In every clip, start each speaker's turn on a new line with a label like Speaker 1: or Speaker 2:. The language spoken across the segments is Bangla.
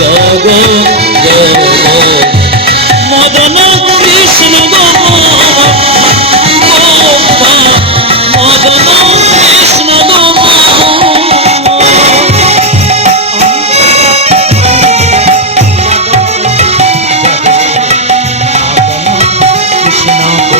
Speaker 1: জগ জগ মদন কৃষ্ণ মদন কৃষ্ণ
Speaker 2: অন্তর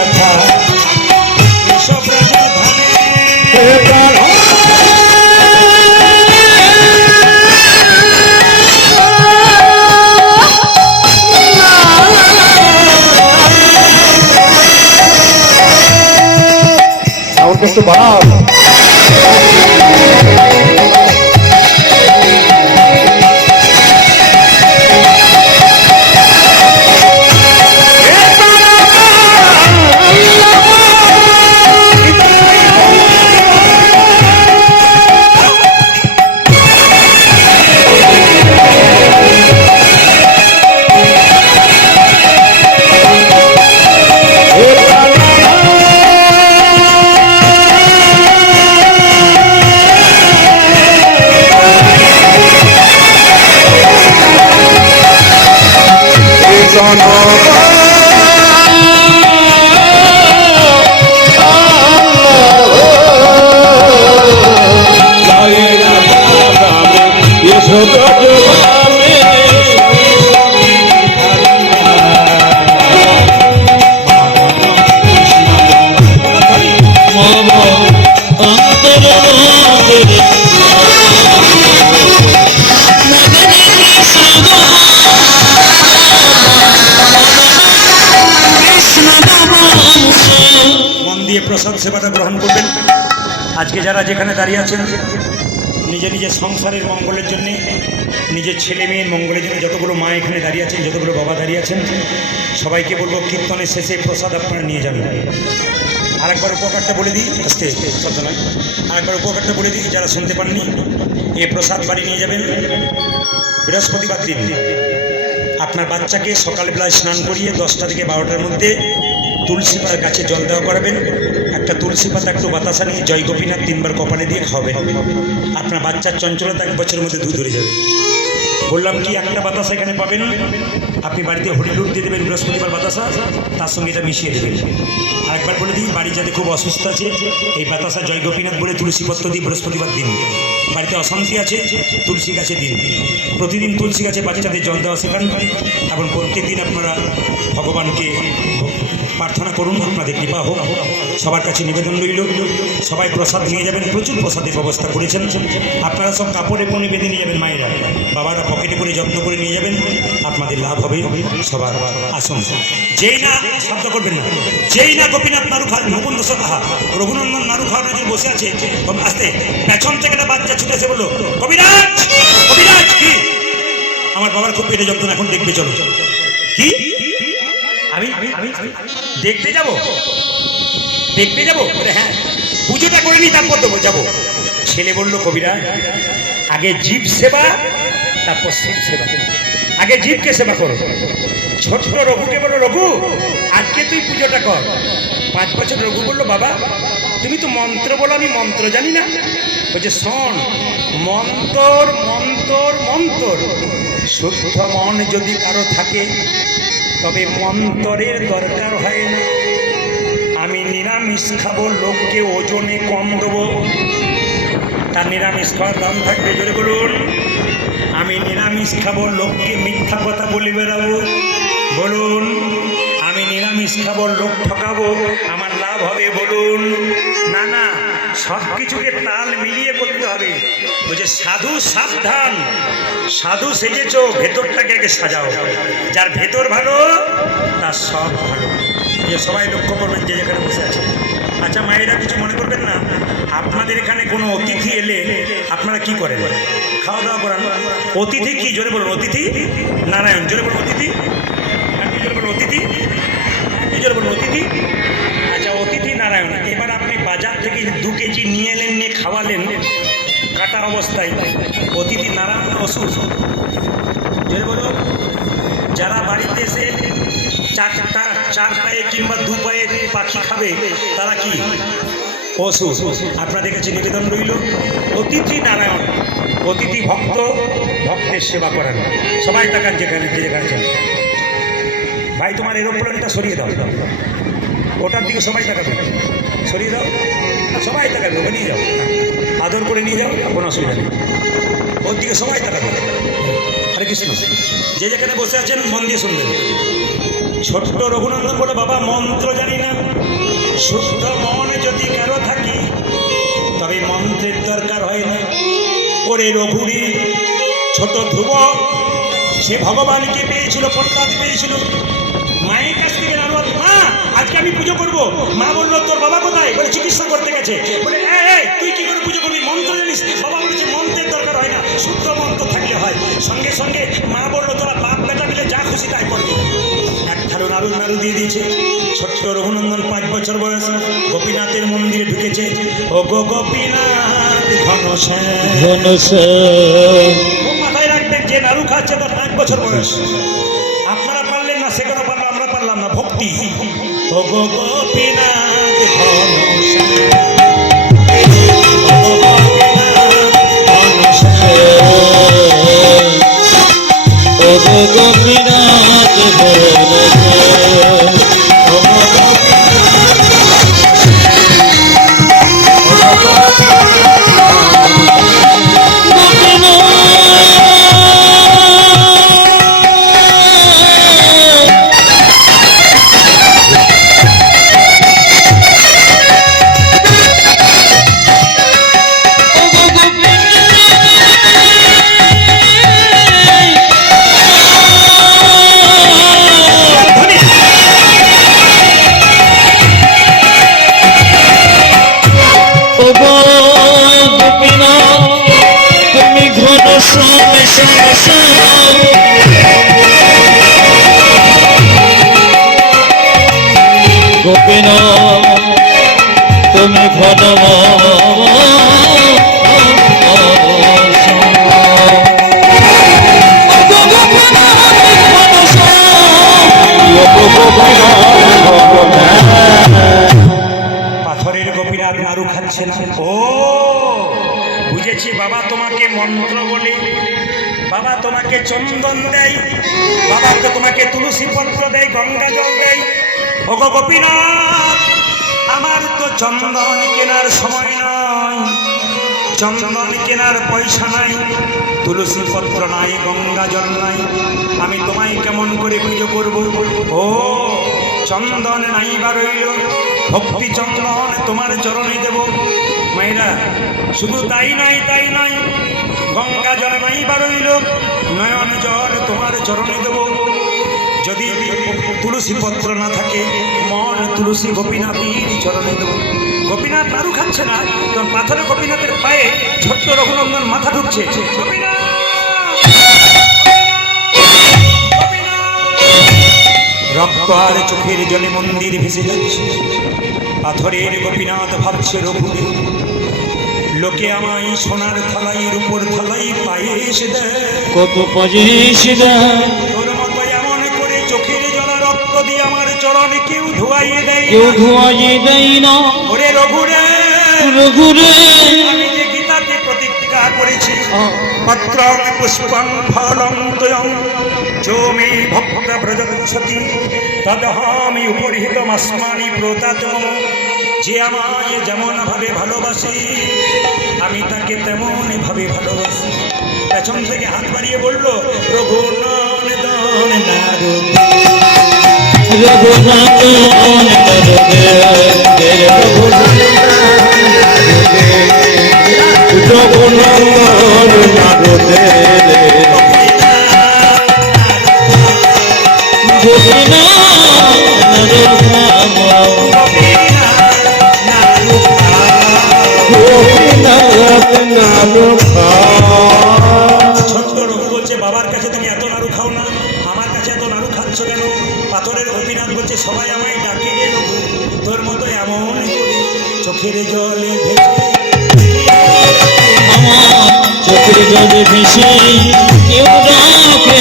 Speaker 2: একটু বাড়াও
Speaker 3: যারা যেখানে দাঁড়িয়ে আছেন, নিজে নিজের সংসারের মঙ্গলের জন্য, নিজের ছেলে মেয়ের মঙ্গলের জন্য যতগুলো মা এখানে দাঁড়িয়ে আছেন, যতগুলো বাবা দাঁড়িয়ে আছেন, সবাইকে বলব কীর্তনের শেষে প্রসাদ আপনারা নিয়ে যাবেন। আরেকবার উপকারটা বলে দিই, আস্তে শব্দ নয় আরেকবার উপকারটা বলে দিই, যারা শুনতে পাননি, এই প্রসাদ বাড়ি নিয়ে যাবেন বৃহস্পতিবার দিন। আপনার বাচ্চাকে সকালবেলায় স্নান করিয়ে দশটা থেকে বারোটার মধ্যে তুলসী গাছে জল দেওয়া করাবেন। একটা তুলসী পাতা, একটু বাতাসা নিয়ে জয় গোপীনাথ তিনবার কপালে দিয়ে খাওয়াবেন। আপনার বাচ্চার চঞ্চলতা এক বছরের মধ্যে দুধ ধরে যাবে। বললাম, কি একটা বাতাসা এখানে পাবেন? আপনি বাড়িতে হরিলুট দিয়ে দেবেন বৃহস্পতিবার বাতাসা, তার সঙ্গে এটা মিশিয়ে দেবেন। আরেকবার বলে দিই, বাড়ি যাতে খুব অসুস্থ আছে, এই বাতাসা জয় গোপীনাথ বলে তুলসী পত্র দিয়ে বৃহস্পতিবার দিন। বাড়িতে অশান্তি আছে, তুলসী গাছে দিন। প্রতিদিন তুলসী গাছে বাচ্চাদের জল দেওয়া শেখান। এবং প্রত্যেক দিন আপনারা ভগবানকে প্রার্থনা করুন, আপনাদের হোক। সবার কাছে নিবেদন রইল। সবাই প্রসাদ নিয়ে যাবেন, প্রচুর প্রসাদের ব্যবস্থা করেছেন। আপনারা সব কাপড়ে পনে বেঁধে নিয়ে যাবেন মায়েরা। বাবারা পকেটে করে যত্ন করে নিয়ে যাবেন। আপনাদের লাভ হবে সবার আসুন যেই না, শব্দ করবেন না। যেই না গোপীনাথ নাড়ু খা মুকুন্দ সাহা রঘুনন্দন নাড়ু খাওয়ার যে বসে আছে আসতে, পেছন থেকে একটা বাচ্চা ছুটে এসে বলল কবিরাজ কবিরাজ কি? আমার বাবার খুব পেটে যন্ত্রণা, এখন দেখবে, চলো। কি? আমি দেখতে যাব? দেখতে যাব? হ্যাঁ। পুজোটা করে নি তারপর দেবো, যাব। ছেলে বলল কবিরা আগে জীব সেবা, তারপর শিব সেবা আগে জীবকে সেবা করো। ছোট্ট রঘুকে বলো, রঘু, আজকে তুই পুজোটা কর। পাঁচ বছর রঘু বলল, বাবা, তুমি তো মন্ত্র বলো, আমি মন্ত্র জানি না। বলছে, শোন, মন্তর মন্তর মন্তর। শুদ্ধ মন যদি কারও থাকে তবে মন্তরের দরকার হয় না। আমি নিরামিষ খাব, লোককে ওজনে কম দেবো। তার নিরামিষ খাওয়ার দাম থাকবে, জোরে বলুন। আমি নিরামিষ খাব, লোককে মিথ্যা কথা বলে বেড়াবো। বলুন, আমি নিরামিষ খাব, লোক ঠকাবো। সব কিছুকে তাল মিলিয়ে করতে হবে। বলছে, সাধু, সাবধান। সাধু সেজেছ, ভেতরটাকে আগে সাজাও। যার ভেতর ভালো, তার সব ভালো। যে সবাই লক্ষ্য করবেন যে যেখানে বসে আছে। আচ্ছা মায়েরা কিছু মনে করবেন না? আপনাদের এখানে কোনো অতিথি এলে আপনারা কি করেন? খাওয়া দাওয়া করান। অতিথি কি? জোরে বলুন, অতিথি? নারায়ণ, জোরে বলুন, অতিথি? যারা বাড়িতে এসে চারটা চার পায়ে কিংবা দু পায়ে পাখি খাবে, তারা কি? পশু আপনাদের কাছে নিবেদন রইল, অতিথি নারায়ণ, অতিথি ভক্ত, ভক্তের সেবা করেন। সবাই তাকান যেখানে যেখানে। ভাই, তোমার এরোপ্লেনটা সরিয়ে দাও। ওটার দিকে সবাই তাকাবে। সরিয়ে দাও। সবাই তাকাবে নিয়ে যাও। আদর করে নিয়ে যাও, কোনো অসুবিধা নেই। ওর দিকে সবাই তাকাবে। হরে কৃষ্ণ, যে যেখানে বসে আছেন, মন দিয়ে শুনবেন। ছোট্ট রঘুনন্দন বলে, বাবা, মন্ত্র জানি না। শুদ্ধ মন যদি কারও থাকি, তবে মন্ত্রের দরকার হয় না। ওরে রঘুরি ছোট ধ্রুব সে ভগবানকে পেয়েছিল প্রহ্লাদ পেয়েছিল। মায়ের কাছ থেকে নারদ মা আজকে আমি পুজো করব। মা বলল তোর বাবা কোথায়? বলে চিকিৎসা করতে গেছে। বলে "এই, এই, তুই কি করে পুজো করবি? মন্ত্র জানিস? বাবা বলেছে মন্ত্রের দরকার হয় না শুদ্ধ মন্ত্র থাকলে হয়। সঙ্গে সঙ্গে মা বলল তোরা বাপ বেটা মিলে যা খুশি তাই করবি এক থালো নাড়ু নাড়ু দিয়ে দিয়েছে। ছোট্ট রঘুনন্দন পাঁচ বছর বয়স গোপীনাথের মন্দিরে ঢুকেছে। ও গো গোপীনাথ ঘনশ্যাম খুব মাথায় রাখবেন যে নাড়ু খাচ্ছে তার বছর বয়স। আপনারা পারলেন না সে কথা পারলাম আমরা পারলাম না ভক্তি। ও ও, বুঝেছি, বাবা তোমাকে মন্ত্র বলে। বাবা তোমাকে চন্দন দেয় বাবা তো তোমাকে তুলসী পত্র দেয় গঙ্গা জল দেয় ও গো গোপীনাথ, আমার তো চন্দন কেনার সময় নয় চন্দন কেনার পয়সা নাই, তুলসী পত্র নাই, গঙ্গা জল নাই। আমি তোমায় কেমন করে পুজো করব? ও, চন্দন নাই বা রইল। ভক্তি চন্দন তোমার চরণে দেব। মাইরা শুধু তাই নাই তাই নাই গঙ্গা জল নাই বা রইল, নয়ন জল তোমার চরণে দেব। যদি তুলসী পত্র না থাকে, মন তুলসী গোপীনাথের চরণে দেব। গোপীনাথ নাড়ু খাচ্ছে না, তখন পাথরে গোপীনাথের পায়ে ছোট্ট রঘুনন্দন মাথা ঢুকছে। গোপীনাথ! রক্ত আর চোখের জলে মন্দির ভেসে যাচ্ছে। পাথরের গোপীনাথ ভাবছে রঘুরে লোকে আমায় সোনার থালাই রূপর থালাই পায়ে এসে দেয়।
Speaker 1: কত পজিস দেয়।
Speaker 3: তোর মতো এমন করে চোখের জল রক্ত দিয়ে আমার চরণে কেউ ধোয়াইয়ে দেয়
Speaker 1: কেউ ধোয়াই দেয় না।
Speaker 3: ওরে রঘুরে!
Speaker 1: রঘুরে!
Speaker 3: আমি যে গীতাতে প্রতিজ্ঞা করেছি পত্র পুষ্পং ফলং তয়ং যো মে ভক্ত ব্রজগচ্ছতি তদহামি উপরিহিতমস্মানি প্রতাচ যে আমায় যেমন ভাবে ভালোবাসি, আমি তাকে তেমন ভাবে ভালোবাসি। পেছন থেকে হাত বাড়িয়ে বলল
Speaker 1: রঘুনাথন রঘুনন্দন
Speaker 2: খায়
Speaker 3: ছোট্ট বলছে, বাবার কাছে তুমি এত নাড়ু খাও না, আমার কাছে এত নাড়ু খাচ্ছ কেন? পাথরের গোপীনাথ বলছে, সবাই আমায় ডাকে রে তোর মতো এমন চোখের জলে
Speaker 1: চোখের জলে ভেসে কেউ ডাকে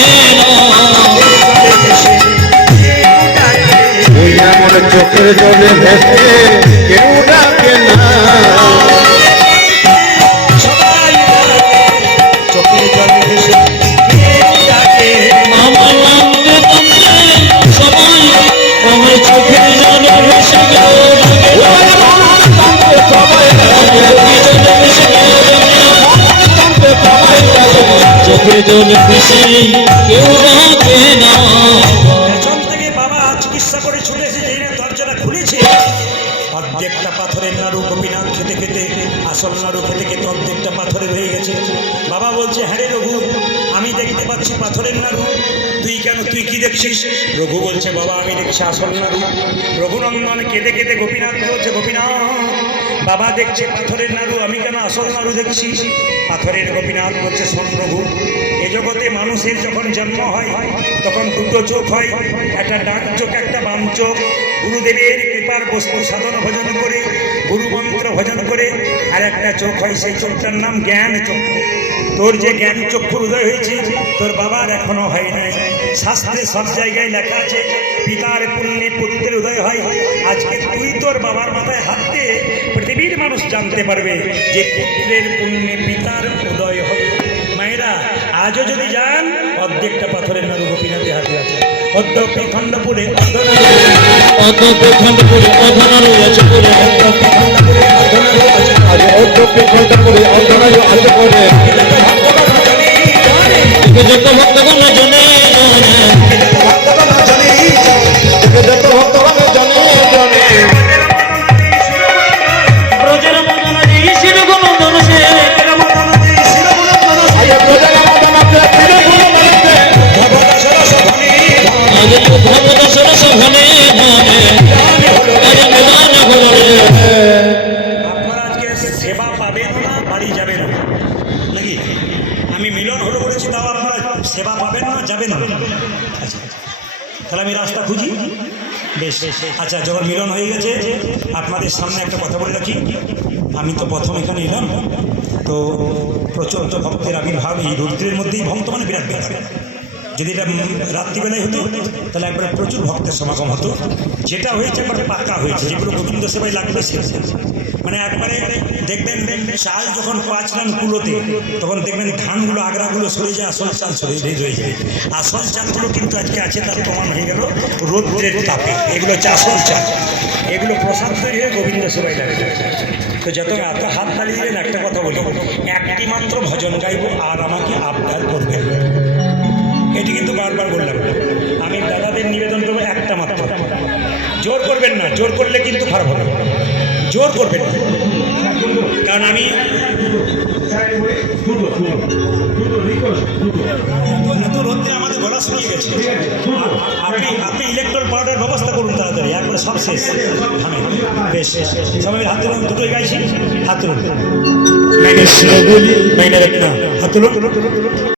Speaker 2: চোখের জলে ভেসে
Speaker 3: চোখের জলে ভেসে কেউ ডাকে
Speaker 1: না
Speaker 3: পেছন থেকে বাবা চিকিৎসা করে ছুটে এসে যেই দরজাটা খুলেছে। অর্ধেকটা পাথরের নাড়ু গোপীনাথ খেতে খেতে আসল নাড়ু খেতে খেতে অর্ধেকটা পাথরের হয়ে গেছে। বাবা বলছে হ্যাঁ রে রঘু আমি দেখতে পাচ্ছি পাথরের নাড়ু। তুই কেন তুই কি দেখছিস? রঘু বলছে বাবা আমি দেখছি আসল নাড়ু। রঘুনন্দন কেঁদে কেঁদে গোপীনাথ বলছে গোপীনাথ বাবা দেখছে পাথরের নাড়ু, আমি কেন আসল নাড়ু দেখছি? পাথরের গোপীনাথ বলছে, শোন প্রভু, এ জগতে মানুষের যখন জন্ম হয়, তখন দুটো চোখ হয়, একটা ডাক চোখ, একটা বাম চোখ। গুরুদেবের কৃপার বস্তু সাধন ভজন করে, গুরুমন্ত্র ভজন করে, আর একটা চোখ হয় সেই চোখটার নাম জ্ঞান চক্ষু তোর যে জ্ঞান চক্ষু উদয় হয়েছে তোর বাবার এখনও হয় নাই। শাস্ত্রে সব জায়গায় লেখা আছে পিতার পুণ্যে পুত্রের উদয় হয়। আজকে তুই তোর বাবার মাথায় হাত দিয়ে পৃথিবীর মানুষ জানতে পারবে যে পুত্রের পুণ্যে পিতার উদয় হবে মায়েরা আজও যদি যান অর্ধেকটা পাথরের নাড়ু গোপীনাথের হাতে আছে। অর্ধপি খণ্ডপুরে
Speaker 1: করে অধনার আছে। করে
Speaker 3: অর্ধপি খণ্ডপুরে
Speaker 2: অধ্যক্ষ খন্ড করে অর্ধনায় আজ করে।
Speaker 1: যত ভক্তগণ জনে
Speaker 2: যত ভক্তগণ জনে জনে।
Speaker 1: ব্রজের মদন ঋষির গুণ ধনুষে
Speaker 2: আজ প্রজার মতন আছে ফিরে ভুলে বলেছে
Speaker 1: আগে তো ভগবত সরস ঘনে ঘনে আজ নিদান
Speaker 3: নাকি? আমি মিলন হলো বলেছি তাও আপনারা সেবা পাবেন না, যাবেন না। আচ্ছা তাহলে আমি রাস্তা খুঁজি। বেশ আচ্ছা যখন মিলন হয়ে গেছে, আপনাদের সামনে একটা কথা বলে রাখি। আমি তো প্রথম এখানে এলাম। তো প্রচলিত ভক্তের আবির্ভাব এই রুদ্রের মধ্যেই ভক্ত মানে বিরাট ব্যাপার। যদি এটা রাত্রিবেলায় হতো, তাহলে একবারে প্রচুর ভক্তের সমাগম হতো। যেটা হয়েছে একবারে পাক্কা হয়েছে, যেগুলো গোবিন্দ সেবায় লাগবে মানে একবারে দেখবেন চাল যখন পাঁচরান কুলোতে, তখন দেখবেন ধানগুলো আগ্রাগুলো সরে যায়, আসল চাল সরে হয়ে যায়। আসল চালগুলো কিন্তু আজকে আছে, তার প্রমাণ হয়ে গেল রৌদ্রের তাপে। এগুলো হচ্ছে আসল চাল। এগুলো প্রসাদ তৈরি হয়ে গোবিন্দ সেবায় লাগবে তো যত হাত তাড়িয়ে দিলেন, একটা কথা বলি। একটি মাত্র ভজন গাইব, আর আমাকে আবদার করবেন। এটি কিন্তু বারবার বললাম। আমি দাদাদের নিবেদন করব একটা মাত্র। জোর করবেন না জোর করলে কিন্তু খারাপ হবে জোর করবেন না। কারণ আমি এত রোদ্রে আমাদের গলা শুকিয়ে গেছে। আপনি আপনি ইলেকট্রল পাউডার ব্যবস্থা করুন তাড়াতাড়ি একবারে সব শেষ। থামেন। বেশ সবাই হাত তুলুন দুটোই গাইছি। হাত তুলুন। হাত তুলুন।